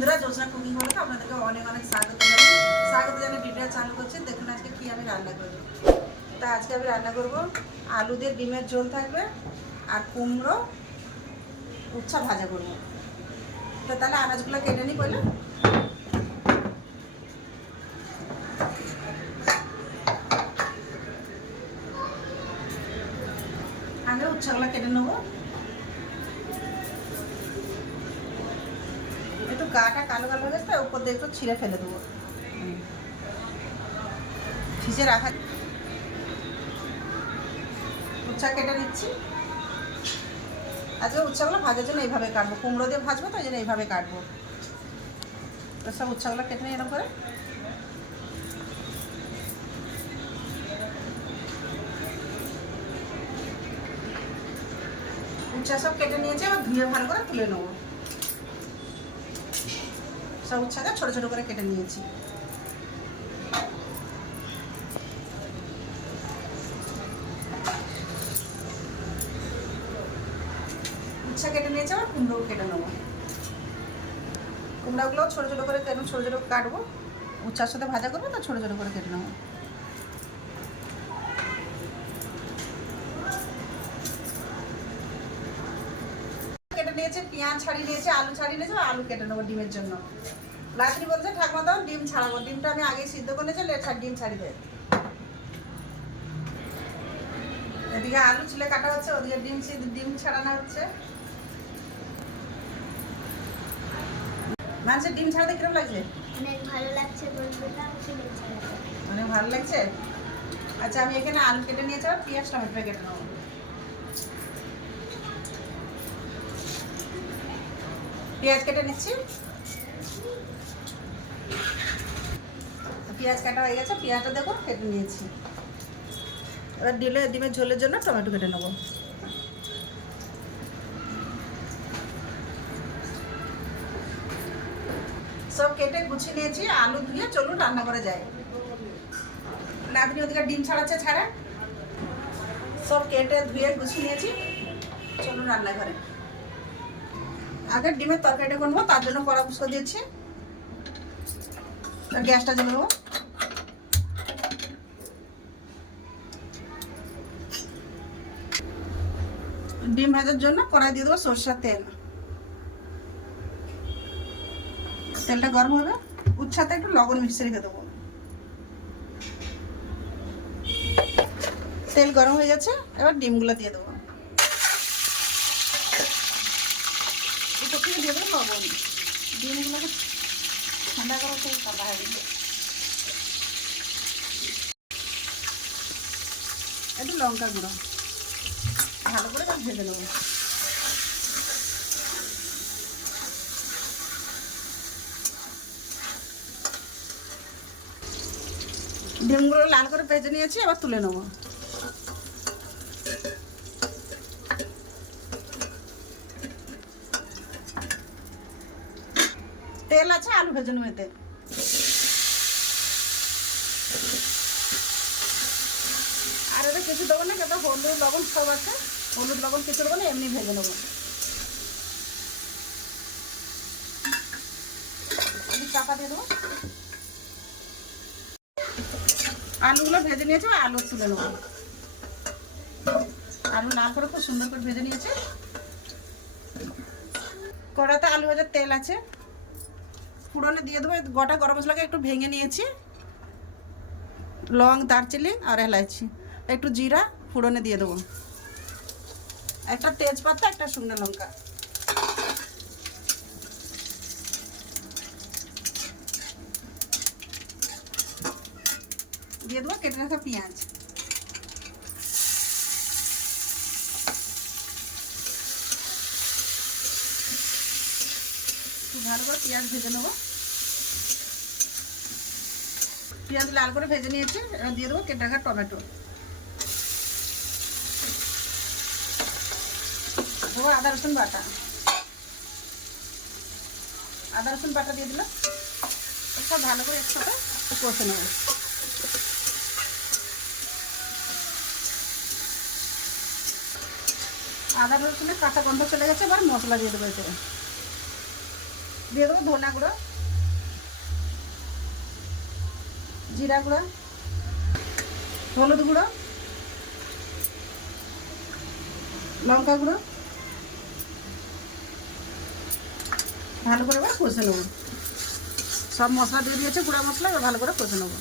বন্ধুরা জোসনা কুকিং হলে আপনাদেরকে অনেক অনেক স্বাগত জানাই। স্বাগত জানিয়ে ভিডিও চালু করছি। দেখুন আজকে কি আমি রান্না করব। তা আজকে আমি রান্না করব আলু দিয়ে ডিমের ঝোল থাকবে আর কুমড়ো উচ্ছা ভাজা করব। তো তাহলে আনাজগুলো কেটে নিই বলে আগে উচ্ছাগুলো কেটে নেব। গাটা কালো কালো হয়ে গেছে, উপর দিয়ে একটু ছিঁড়ে ফেলে দেবো। ভিজে রাখা উচ্ছা কেটে নিচ্ছি। আজকে উচ্ছাগুলো ভাজার জন্য এইভাবে কাটবো, কুমড়ো দিয়ে ভাজবো তো ওই জন্য এইভাবে কাটবো। তো সব উচ্ছাগুলো কেটে নিই এরকম করে। উচ্ছা সব কেটে নিয়েছি আবার ধুয়ে ভালো করে তুলে নেব। সব উচ্ছাকে ছোটো ছোটো করে কেটে নিয়েছি। উচ্ছা কেটে নিয়েছি, আবার কুমড়ো কেটে নেব। কুমড়াগুলো ছোটো ছোটো করে কেন ছোটো ছোটো কাটবো। উচ্ছার সাথে ভাজা করব, তো ছোটো ছোটো করে কেটে নেব কেটে নিয়েছে পেঁয়াজ ছাড়িয়ে নিয়েছে আলু ছাড়িয়ে নিয়েছে আলু কেটে নেব ডিমের জন্য। লাচনি বলছে ঠাকুমা দাও ডিম ছাড়াবো। ডিমটা আমি আগে সিদ্ধ করে নিয়েছি লেট ডিম ছাড়িয়ে দেয়। এদিকে আলু ছিলে কাটা হচ্ছে ওদিকে ডিম সিদ্ধ ডিম ছাড়ানো হচ্ছে। মানুষের ডিম ছাড়াতে কীরকম লাগছে? অনেক ভালো লাগছে। অনেক ভালো লাগছে? আচ্ছা আমি এখানে আলু কেটে নিয়েছি আর পেঁয়াজ টমেটো কেটে নেব। পেঁয়াজ কেটে নিচ্ছি। পেঁয়াজ কাটা হয়ে গেছে, পেঁয়াজটা দেখো, কেটে নিয়েছি। এবার ডিলে ডিমের ঝোলের জন্য টমেটো কেটে নেব। সব কেটে গুছিয়ে নিয়েছি, আলু ধুয়ে চলুন রান্না করে যায় নাতনি ওদিকে ডিম ছাড়াচ্ছে, ছাড়া। সব কেটে ধুয়ে গুছিয়ে নিয়েছি, চলুন রান্নাঘরে। আগে ডিমের তরকারিটা করব তার জন্য কড়া বুসো দিয়েছি। গ্যাসটা জ্বেলে দেবো ডিম ভাজার জন্য কড়াই দিয়ে দেবো সরষের তেল। তেলটা গরম হবে উচ্ছাতে একটু লবণ মিশিয়ে রেখে দেবো। তেল গরম হয়ে গেছে, এবার ডিমগুলো দিয়ে দেবো উপর থেকে দিয়ে দেবো লবণ ডিমগুলোকে ঠান্ডা করার থেকে কাটা গেছে একটু লঙ্কা গুঁড়ো। ভালো করে ভেজে নেব। ডিমগুলো লাল করে ভেজে নিয়েছি এবার তুলে নেব তেল আলু ভেজে এতে আর এতে কিছু দেবো না, কেন? হলুদ, লবণ সব আছে। হলুদ, লবণ কিছু দেবো না, এমনি ভেজে নেব। চাপা দিয়ে দেবো। আলুগুলো ভেজে নিয়েছে, আলু তুলে নেব। আলু লাল করে খুব সুন্দর করে ভেজে নিয়েছে। কড়াতে আলু ভাজার তেল আছে। ফুড়নে দিয়ে দেবো। গোটা গরম মশলাকে একটু ভেঙে নিয়েছি। লং দারচিনি আর এলাইচি। একটু জিরা ফুড়নে দিয়ে দেবো। একটা তেজপাতা, একটা শুকনো লঙ্কা। দিয়ে দেবো কেটে রাখা পেঁয়াজ। খুব ভালো করে পেঁয়াজ ভেজে নেব। পেঁয়াজ লাল করে ভেজে নিয়েছি দিয়ে দেবো কেটে টমেটো। দেবো আদা, রসুন বাটা। আদা, রসুন বাটা দিয়ে দিলাম। সব ভালো করে একসাথে কষে নেব। আদা, রসুনের কাঁচা গন্ধ চলে গেছে, এবার মশলা দিয়ে দেবো এতে। দিয়ে দেবো ধনা গুঁড়ো, জিরা গুঁড়ো, হলুদ গুঁড়ো, লঙ্কা গুঁড়ো। ভালো করে এবার কষে নেব। সব মশলা দিয়ে দিয়েছে, গুঁড়া মশলা ভালো করে কষে নেব।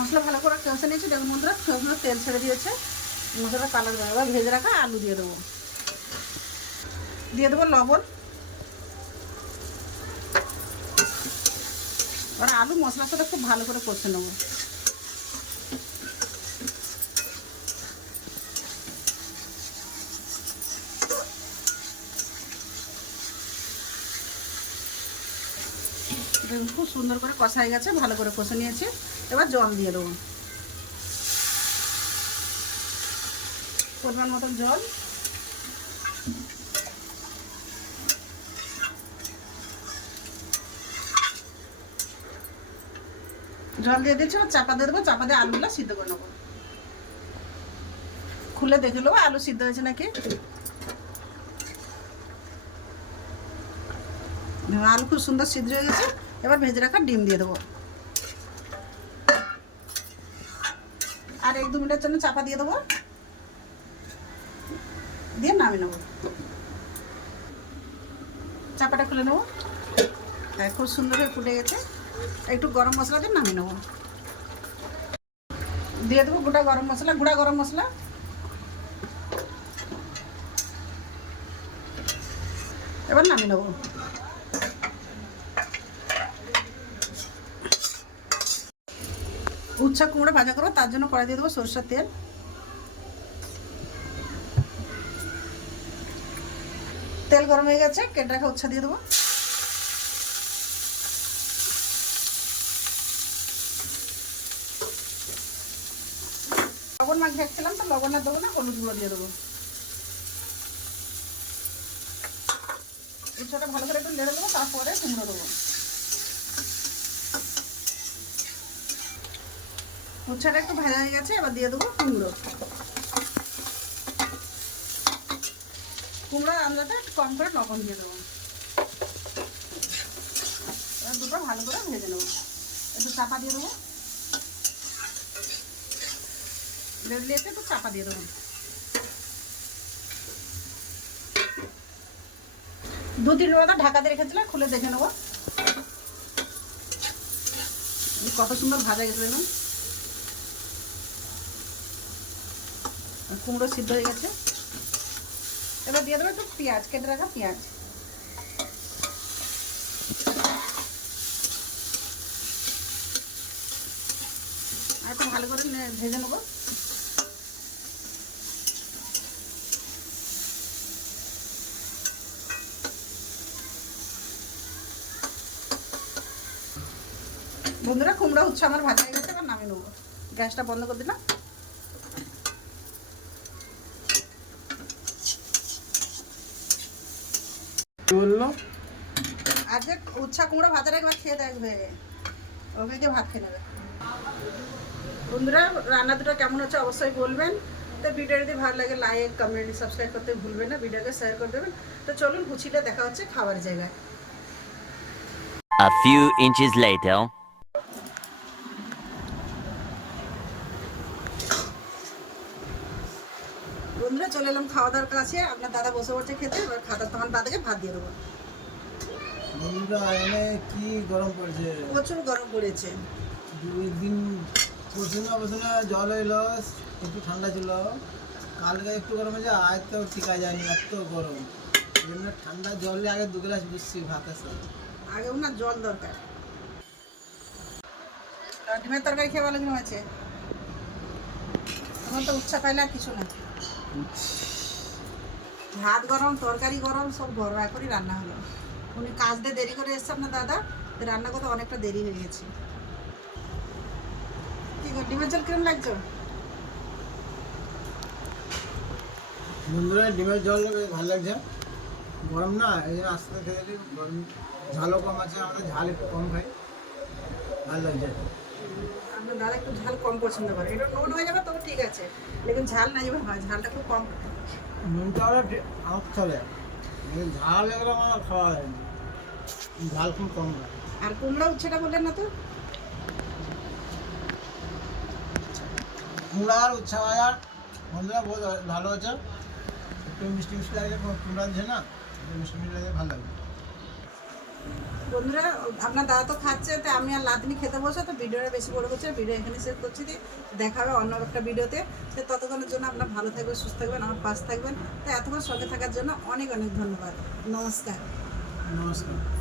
মশলা ভালো করে কষে নিয়েছি। দেখুন বন্ধুরা শুকনো তেল ছেড়ে দিয়েছে। মশলা কালার দেবো এবার ভেজে রাখা আলু দিয়ে দেবো। দিয়ে দেবো লবণ। এবার আলু মশলার সাথে খুব ভালো করে কষে নেব। খুব সুন্দর করে কষা হয়ে গেছে। ভালো করে কষে নিয়েছি। এবার জল দিয়ে দেবো। পরিমাণ মতন জল। জল দিয়ে দিচ্ছি চাপা দিয়ে দেবো, চাপা দিয়ে আলুগুলো সিদ্ধ করে নেব। খুলে দেখে নেব, আলু সিদ্ধ হয়েছে নাকি? আলু খুব সুন্দর সিদ্ধ হয়ে গেছে, এবার ভেজে রাখা ডিম দিয়ে দেবো। আর এক দু মিনিটের জন্য চাপা দিয়ে দেবো। দিয়ে নামিয়ে নেব। চাপাটা খুলে নেব। হ্যাঁ খুব সুন্দর হয়ে ফুটে গেছে। একটু গরম মশলা দিয়ে নামিয়ে নেব। দিয়ে দেবো গোটা গরম মশলা, গুঁড়া গরম মশলা। এবার নামিয়ে নেব। উচ্ছা কুমড়ো ভাজা করব, তার জন্য কড়াই দিয়ে দেবো সরষের তেল। তেল গরম হয়ে গেছে কেটে রাখা উচ্ছা দিয়ে দেবো। লবণ মাছ দেখছিলাম তো লবণ আর দেবো না, হলুদ গুঁড়ো দিয়ে দেবো। উচ্ছাটা ভালো করে একটু নেড়ে দেবো, তারপরে কুমড়ো দেবো। উচ্ছাটা একটু ভাজা হয়ে গেছে, এবার দিয়ে দেবো কুমড়ো। কুমড়োর আমলাটা একটু কম করে লবণ দিয়ে দেবো। এবার দুটো ভালো করে ভেজে নেব। একটু চাপা দিয়ে দেবো। লেটে একটু চাপা দিয়ে দেবো। দু তিন মিনিট ঢাকা দিয়ে রেখেছিলাম, খুলে দেখে নেব। কত সুন্দর ভাজা গেছে দেখুন। কুমড়ো সিদ্ধ হয়ে গেছে। এবার দিয়ে দেবো একটু পেঁয়াজ, কেটে রাখা পেঁয়াজ। আর একটু ভালো করে ভেজে নেব। বন্ধুরা, কুমড়া হচ্ছে আমার ভাজা হয়ে গেছে, এবার নামিয়ে নেব। গ্যাসটা বন্ধ করে দিলাম কি বলল আজকে উচ্ছা কুমড়ো ভাজাটা একবার খেয়ে দেখবে। ওকে দিয়ে ভাত খেয়ে নেবে। বন্ধুরা রান্না দুটো কেমন হচ্ছে অবশ্যই বলবেন। তো ভিডিও যদি ভালো লাগে লাইক কমেন্ট সাবস্ক্রাইব করতে ভুলবেন না। ভিডিওকে শেয়ার করে দেবেন। তো চলুন গুছিয়ে দেখা হচ্ছে খাবার জায়গায়। A few inches later. বন্ধুরা চলে এলাম খাওয়া দাওয়ার কাছে। আপনার দাদা বসে পড়ছে খেতে। এবার খাতা তোমার দাদাকে ভাত দিয়ে দেবো। বন্ধুরা কি গরম পড়ছে? প্রচুর গরম পড়েছে। দুই দিন পরশু না জল এলো একটু ঠান্ডা ছিল। কালকে একটু গরম হয়েছে আজ তো টিকা যায়নি এত গরম। জন্য ঠান্ডা জলে আগে দু গ্লাস বুঝছি ভাতের সাথে আগে ওনার জল দরকার। আর ডিমের তরকারি খেয়ে ভালো কিরম আছে? এখন তো উচ্ছা পাইলে আর কিছু না। ভাত গরম তরকারি গরম সব গরম এখনই রান্না হলো। উনি কাজ দিয়ে দেরি করে এসছে আপনার দাদা তো রান্না করতে অনেকটা দেরি হয়ে গেছে। কি ডিমের জল কিরম লাগছো? বন্ধুরা ডিমের জল ভালো লাগছে। গরম না এই জন্য আস্তে আস্তে খেয়ে গরম ঝালও কম আছে আমাদের ঝাল একটু কম খাই। ভালো লাগছে। আপনার দাদা একটু ঝাল কম পছন্দ করে। এটা নোট হয়ে যাবে তবে ঠিক আছে। লেকিন ঝাল না যাবে হয় ঝালটা খুব কম। নুনটা আমার চলে। ঝাল এগুলো আমার খাওয়া হয় না ঝাল খুব কম আর কুমড়া উচ্ছেটা বললেন না তো। কুমড়া আর উচ্ছে বাজার বন্ধুরা বহুত ভালো আছে একটু মিষ্টি মিষ্টি লাগে কুমড়া আছে না মিষ্টি মিষ্টি লাগে ভালো লাগে। বন্ধুরা আপনার দাদা তো খাচ্ছে তো আমি আর লাদনি খেতে বসে, তো ভিডিওটা বেশি বড় হচ্ছে, ভিডিও এখানে শেষ করছি দিয়ে দেখা হবে অন্য একটা ভিডিওতে। তো ততক্ষণের জন্য আপনার ভালো থাকবেন, সুস্থ থাকবেন, আমার পাশ থাকবেন। তো এতক্ষণ সঙ্গে থাকার জন্য অনেক অনেক ধন্যবাদ। নমস্কার। নমস্কার।